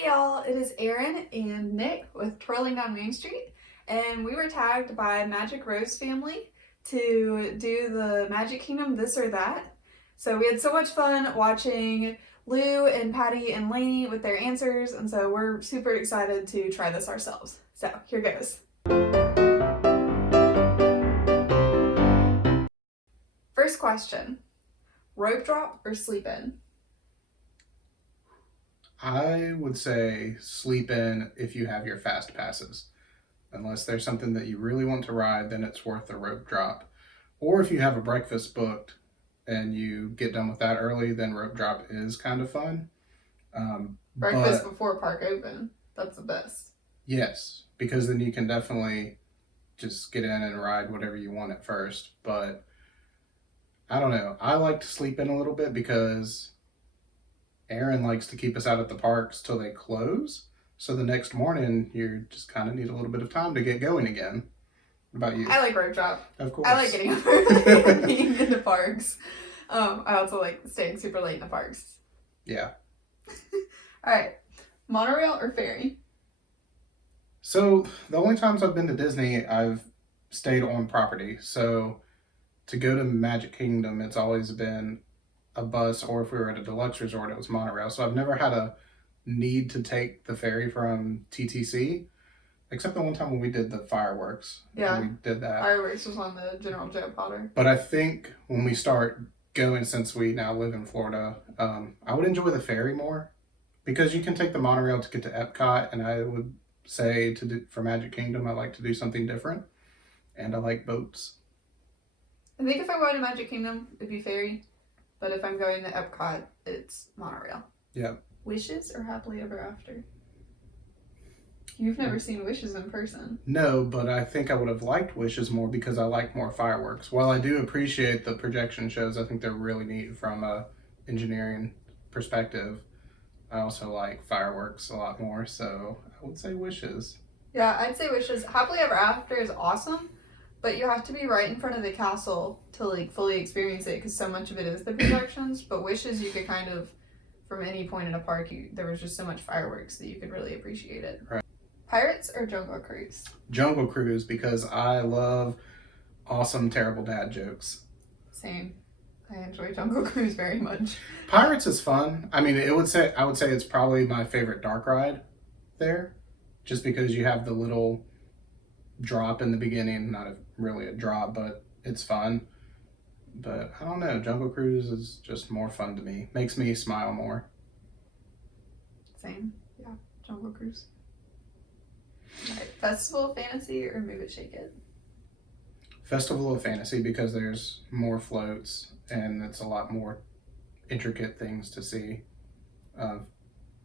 Hey y'all, it is Erin and Nick with Twirling on Main Street, and we were tagged by Magic Rose family to do the Magic Kingdom This or That. So we had so much fun watching Lou and Patty and Lainey with their answers, and so we're super excited to try this ourselves. So here goes. First question, rope drop or sleep in? I would say sleep in if you have your fast passes. Unless there's something that you really want to ride, then it's worth the rope drop. Or if you have a breakfast booked and you get done with that early, then rope drop is kind of fun. Breakfast before park open. That's the best. Yes, because then you can definitely just get in and ride whatever you want at first. But I don't know. I like to sleep in a little bit because Aaron likes to keep us out at the parks till they close. So the next morning, you just kind of need a little bit of time to get going again. What about you? I like rope drop. Of course. I like getting up early and being in the parks. I also like staying super late in the parks. Yeah. All right. Monorail or ferry? So the only times I've been to Disney, I've stayed on property. So to go to Magic Kingdom, it's always been a bus, or if we were at a deluxe resort, it was monorail. So I've never had a need to take the ferry from TTC, except the one time when we did the fireworks. Yeah, we did that. Fireworks was on the General Joe Potter. But I think when we start going, since we now live in Florida, I would enjoy the ferry more because you can take the monorail to get to Epcot, and I would say for Magic Kingdom, I like to do something different, and I like boats. I think if I'm going to Magic Kingdom, it'd be ferry. But if I'm going to Epcot, it's monorail. Yeah. Wishes or Happily Ever After? You've never seen Wishes in person. No, but I think I would have liked Wishes more because I like more fireworks. While I do appreciate the projection shows, I think they're really neat from a engineering perspective. I also like fireworks a lot more, so I would say Wishes. Yeah, I'd say Wishes. Happily Ever After is awesome, but you have to be right in front of the castle to like fully experience it because so much of it is the projections. But Wishes, you could kind of, from any point in a park, there was just so much fireworks that you could really appreciate it. Right. Pirates or Jungle Cruise? Jungle Cruise, because I love awesome, terrible dad jokes. Same. I enjoy Jungle Cruise very much. Pirates is fun. I mean, I would say it's probably my favorite dark ride there, just because you have the little drop in the beginning. Not really a drop, but it's fun. But I don't know. Jungle Cruise is just more fun to me. Makes me smile more. Same. Yeah. Jungle Cruise. All right. Festival of Fantasy or Move It, Shake It? Festival of Fantasy, because there's more floats and it's a lot more intricate things to see.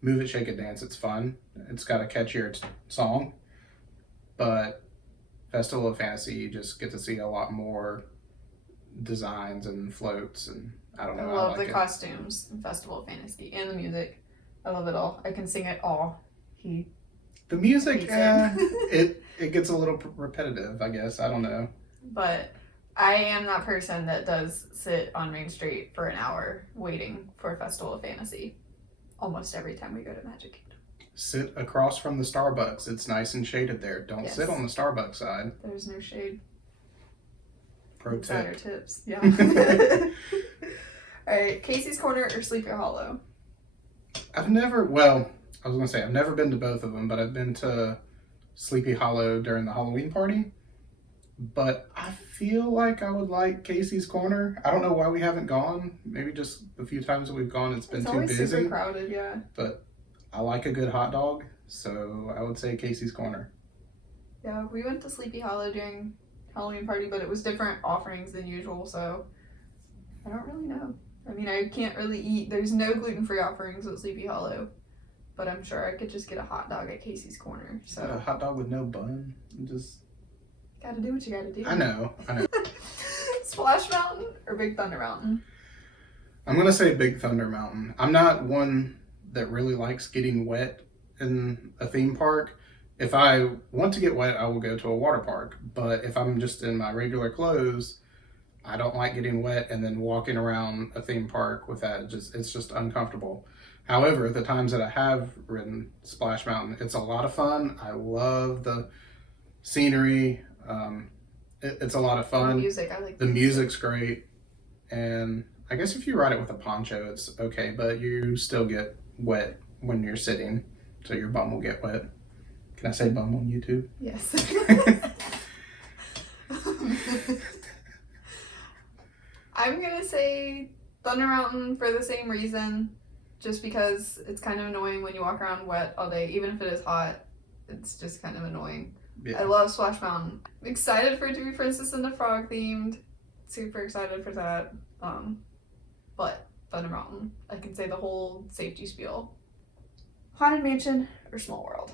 Move It, Shake It, Dance, it's fun. It's got a catchier song. But Festival of Fantasy, you just get to see a lot more designs and floats, and I don't know. I love the costumes in Festival of Fantasy and the music. I love it all. I can sing it all. The music, it gets a little repetitive, I guess. I don't know. But I am that person that does sit on Main Street for an hour waiting for Festival of Fantasy almost every time we go to Magic Kingdom. Sit across from the Starbucks. It's nice and shaded there. Don't sit on the Starbucks side. There's no shade. Pro tip. Insider tips. Yeah. All right. Casey's Corner or Sleepy Hollow? I've never been to both of them, but I've been to Sleepy Hollow during the Halloween party. But I feel like I would like Casey's Corner. I don't know why we haven't gone. Maybe just the few times that we've gone, it's been too busy. It's super crowded, yeah. But I like a good hot dog, so I would say Casey's Corner. Yeah, we went to Sleepy Hollow during Halloween party, but it was different offerings than usual, so I don't really know. I mean, I can't really eat. There's no gluten-free offerings at Sleepy Hollow, but I'm sure I could just get a hot dog at Casey's Corner. So a hot dog with no bun, just gotta do what you gotta do. I know. Splash Mountain or Big Thunder Mountain? I'm gonna say Big Thunder Mountain. I'm not one that really likes getting wet in a theme park. If I want to get wet, I will go to a water park. But if I'm just in my regular clothes, I don't like getting wet and then walking around a theme park with that. It's just uncomfortable. However, the times that I have ridden Splash Mountain, it's a lot of fun. I love the scenery. It's a lot of fun. The music, I like the music's great. And I guess if you ride it with a poncho, it's okay, but you still get wet when you're sitting, so your bum will get wet. Can I say bum on YouTube? Yes. I'm gonna say Thunder Mountain for the same reason, just because it's kind of annoying when you walk around wet all day, even if it is hot. It's just kind of annoying. Yeah. I love Splash Mountain. I'm excited for it to be Princess and the Frog themed. Super excited for that. But Thunder Mountain, I can say the whole safety spiel. Haunted Mansion or Small World?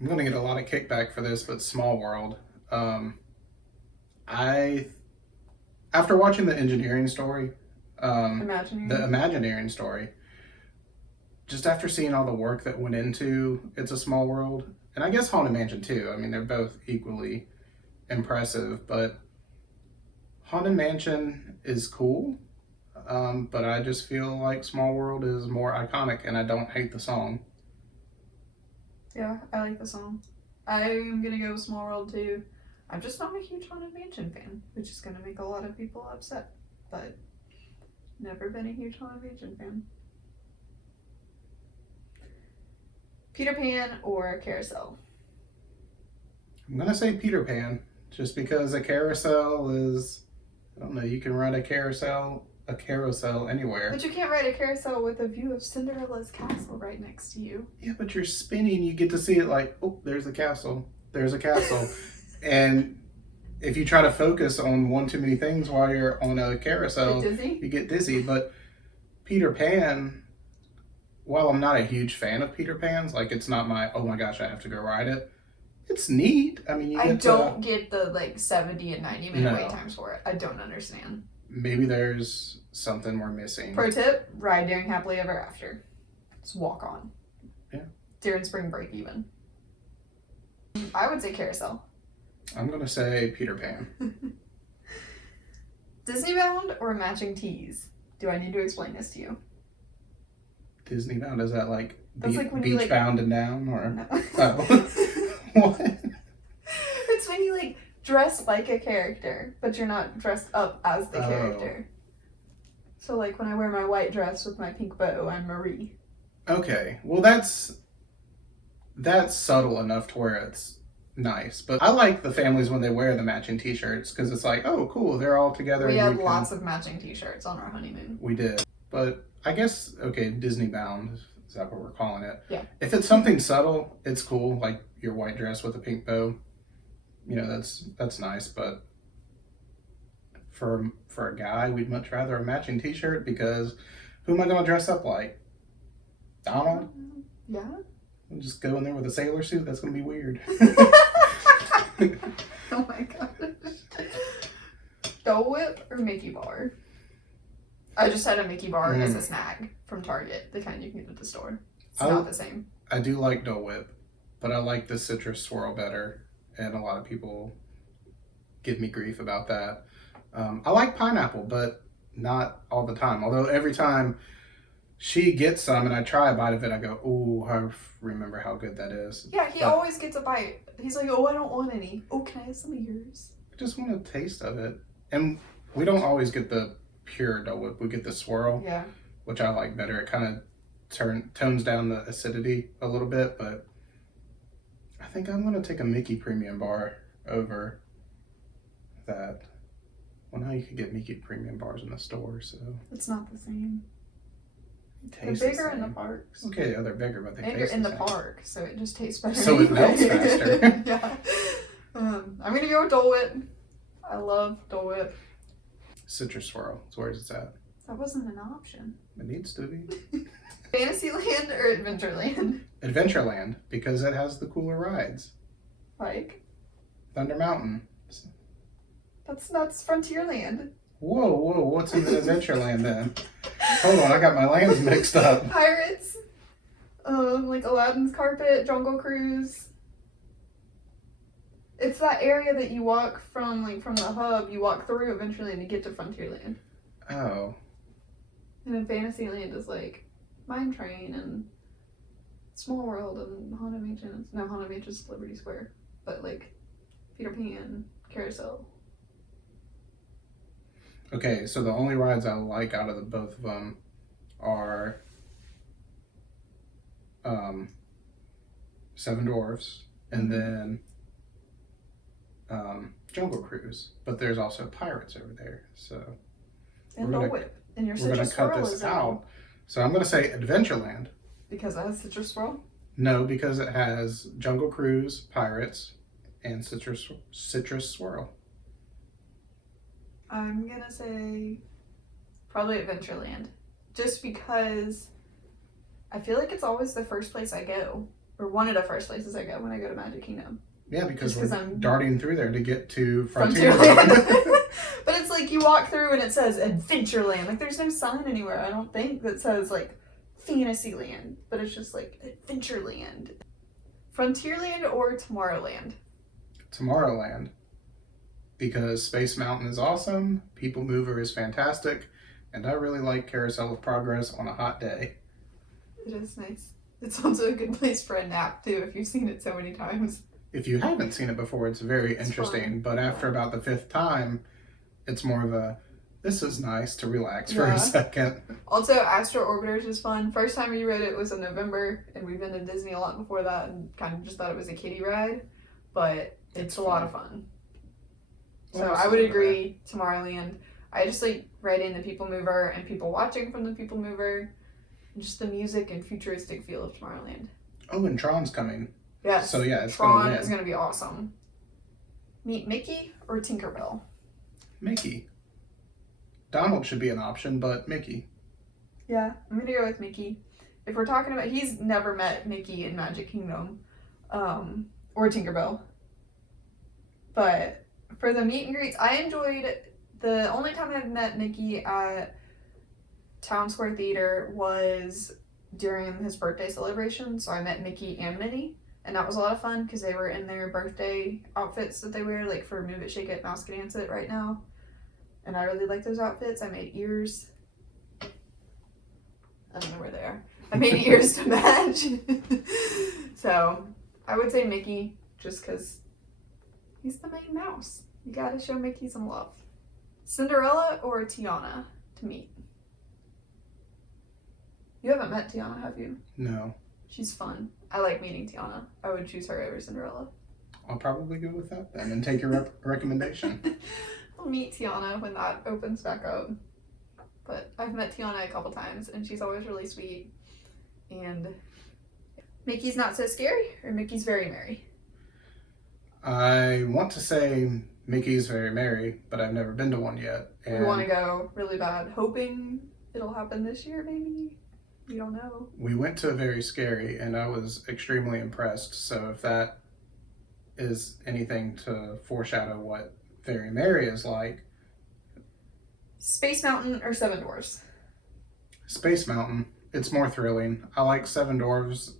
I'm going to get a lot of kickback for this, but Small World. After watching the engineering story, the Imagineering story, just after seeing all the work that went into It's a Small World, and I guess Haunted Mansion too. I mean, they're both equally impressive, but Haunted Mansion is cool, but I just feel like Small World is more iconic, and I don't hate the song. Yeah, I like the song. I'm gonna go with Small World too. I'm just not a huge Haunted Mansion fan, which is gonna make a lot of people upset, but never been a huge Haunted Mansion fan. Peter Pan or Carousel? I'm going to say Peter Pan, just because a carousel is, I don't know, you can ride a carousel anywhere. But you can't ride a carousel with a view of Cinderella's castle right next to you. Yeah, but you're spinning, you get to see it like, oh, there's a castle. And if you try to focus on one too many things while you're on a carousel, you get dizzy. But Peter Pan, while I'm not a huge fan of Peter Pan's, like it's not my, oh my gosh, I have to go ride it. It's neat. I mean, I don't get the like 70 and 90 minute wait times for it. I don't understand. Maybe there's something we're missing. Pro tip, ride during Happily Ever After. Just walk on. Yeah. During spring break even. I would say Carousel. I'm going to say Peter Pan. Disneybound or matching tees? Do I need to explain this to you? Disneybound, is that like, like beach bound and down? Or no. Oh. What? It's when you like dress like a character, but you're not dressed up as the character. So like when I wear my white dress with my pink bow, I'm Marie. Okay, well that's subtle enough to where it's nice, but I like the families when they wear the matching t-shirts because it's like, oh cool, they're all together. We had lots of matching t-shirts on our honeymoon. We did, but I guess, okay, Disneybound, is that what we're calling it? Yeah. If it's something subtle, it's cool, like your white dress with a pink bow, you know, that's nice, but for a guy, we'd much rather a matching t-shirt because who am I going to dress up like? Donald? Yeah. I'll just go in there with a sailor suit, that's going to be weird. Oh my gosh. Dole Whip or Mickey Bar? I just had a Mickey Bar as a snack from Target, the kind you can get at the store. It's not the same. I do like Dole Whip, but I like the citrus swirl better, and a lot of people give me grief about that. I like pineapple, but not all the time. Although every time she gets some and I try a bite of it, I go, oh, I remember how good that is. Yeah, he always gets a bite. He's like, oh, I don't want any. Oh, can I have some of yours? I just want a taste of it. And we don't always get the pure Dole Whip. We get the swirl, which I like better. It kind of tones down the acidity a little bit, but I think I'm going to take a Mickey Premium Bar over that. Well, now you can get Mickey Premium Bars in the store, so. It's not the same. They're bigger in the parks. Okay, yeah, they're bigger, but they taste the same. And you're in the park, so it just tastes better. So it melts faster. Yeah. I'm going to go with Dole Whip. I love Dole Whip. Citrus Swirl. That's where it's at. That wasn't an option. It needs to be. Fantasyland or Adventureland? Adventureland, because it has the cooler rides. Like? Thunder Mountain. That's Frontierland. Whoa, what's in Adventureland then? Hold on, I got my lands mixed up. Pirates, like Aladdin's Carpet, Jungle Cruise. It's that area that you walk from the hub, you walk through Adventureland to get to Frontierland. Oh. And then Fantasyland is like Mine Train and Small World and Haunted Mansion. No, Haunted Mansion's Liberty Square, but like Peter Pan, Carousel. Okay, so the only rides I like out of the both of them are Seven Dwarfs and then Jungle Cruise. But there's also Pirates over there, so And Dole Whip. And your we're gonna Citrus cut Swirl this is out. So I'm gonna say Adventureland. because it has Citrus Swirl. No, because it has Jungle Cruise, Pirates, and Citrus Swirl. I'm gonna say probably Adventureland, just because I feel like it's always the first place I go, or one of the first places I go when I go to Magic Kingdom. Yeah, because Just 'cause we're I'm darting through there to get to Frontierland. Frontierland. But it's like you walk through and it says Adventureland. Like there's no sign anywhere, I don't think, that says like Fantasyland, but it's just like Adventureland. Frontierland or Tomorrowland? Tomorrowland. Because Space Mountain is awesome, People Mover is fantastic, and I really like Carousel of Progress on a hot day. It is nice. It's also a good place for a nap too if you've seen it so many times. If you haven't seen it before, it's very interesting, fun. but after about the 5th time, it's more of a, this is nice to relax for Yeah. a second. Also, Astro Orbiters is fun. First time we rode it was in November, and we've been to Disney a lot before that and kind of just thought it was a kiddie ride, but it's a lot of fun. So Well, I would agree, Tomorrowland. I just like riding the People Mover and people watching from the People Mover, and just the music and futuristic feel of Tomorrowland. Oh, and Tron's coming. Yes. So yeah, it's Tron gonna win. is going to be awesome. Meet Mickey or Tinkerbell? Mickey. Donald should be an option, but Mickey. Yeah, I'm going to go with Mickey. If we're talking about, he's never met Mickey in Magic Kingdom, or Tinkerbell. But for the meet and greets, I enjoyed, the only time I've met Mickey at Town Square Theater was during his birthday celebration. So I met Mickey and Minnie, and that was a lot of fun because they were in their birthday outfits that they wear, like for Move It, Shake It, Mouse Can Dance It right now. And I really like those outfits. I made ears. I don't know where they are. I made ears to match. So I would say Mickey, just because he's the main mouse. You gotta show Mickey some love. Cinderella or Tiana to meet? You haven't met Tiana, have you? No. She's fun. I like meeting Tiana. I would choose her over Cinderella. I'll probably go with that then and take your recommendation. I'll meet Tiana when that opens back up. But I've met Tiana a couple times and she's always really sweet. And Mickey's not so scary, or Mickey's very merry? I want to say Mickey's very merry, but I've never been to one yet. We want to go really bad, hoping it'll happen this year maybe. We don't know. We went to a very scary and I was extremely impressed. So if that is anything to foreshadow what very merry is like. Space Mountain or Seven Dwarfs? Space Mountain. It's more thrilling. I like Seven Dwarfs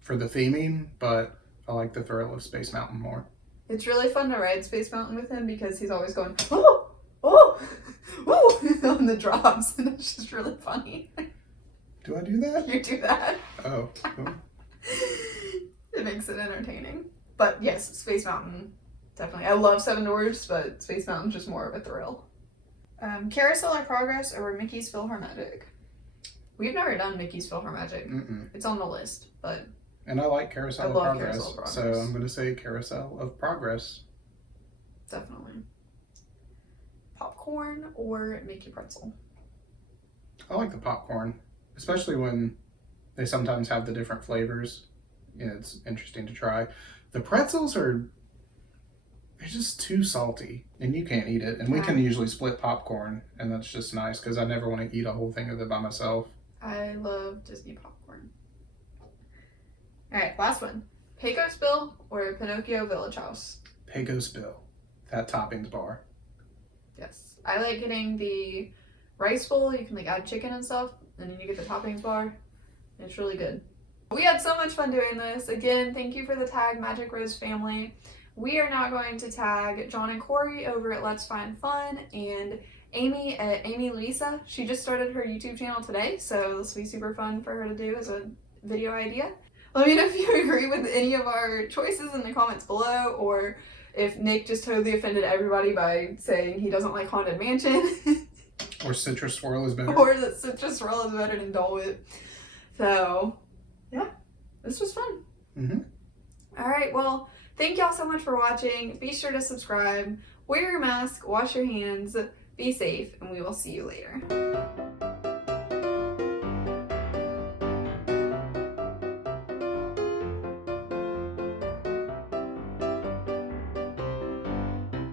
for the theming, but I like the thrill of Space Mountain more. It's really fun to ride Space Mountain with him because he's always going, oh, oh, oh, on the drops. And it's just really funny. Do I do that? You do that. Oh. Cool. It makes it entertaining. But yes, Space Mountain, definitely. I love Seven Dwarfs, but Space Mountain's just more of a thrill. Carousel of Progress or Mickey's Philharmagic? We've never done Mickey's Philharmagic. Mm-mm. It's on the list, but And I like Carousel I of love Progress, Carousel of Progress. so I'm going to say Carousel of Progress. definitely. Popcorn or Mickey Pretzel? I like the popcorn, especially when they sometimes have the different flavors. Yeah, it's interesting to try. The pretzels they're just too salty, and you can't eat it. And we can usually split popcorn, and that's just nice because I never want to eat a whole thing of it by myself. I love Disney popcorn. Alright, last one. Pecos Bill or Pinocchio Village House? Pecos Bill, that toppings bar. Yes. I like getting the rice bowl. You can like add chicken and stuff, and then you get the toppings bar. It's really good. We had so much fun doing this. Again, thank you for the tag, Magic Rose family. We are now going to tag John and Corey over at Let's Find Fun and Amy at Amy Lisa. She just started her YouTube channel today, so this will be super fun for her to do as a video idea. Let me know if you agree with any of our choices in the comments below, or if Nick just totally offended everybody by saying he doesn't like Haunted Mansion. Or Citrus Swirl is better. Or that Citrus Swirl is better than Dole. So, yeah, this was fun. Mm-hmm. Alright, well, thank y'all so much for watching. Be sure to subscribe, wear your mask, wash your hands, be safe, and we will see you later.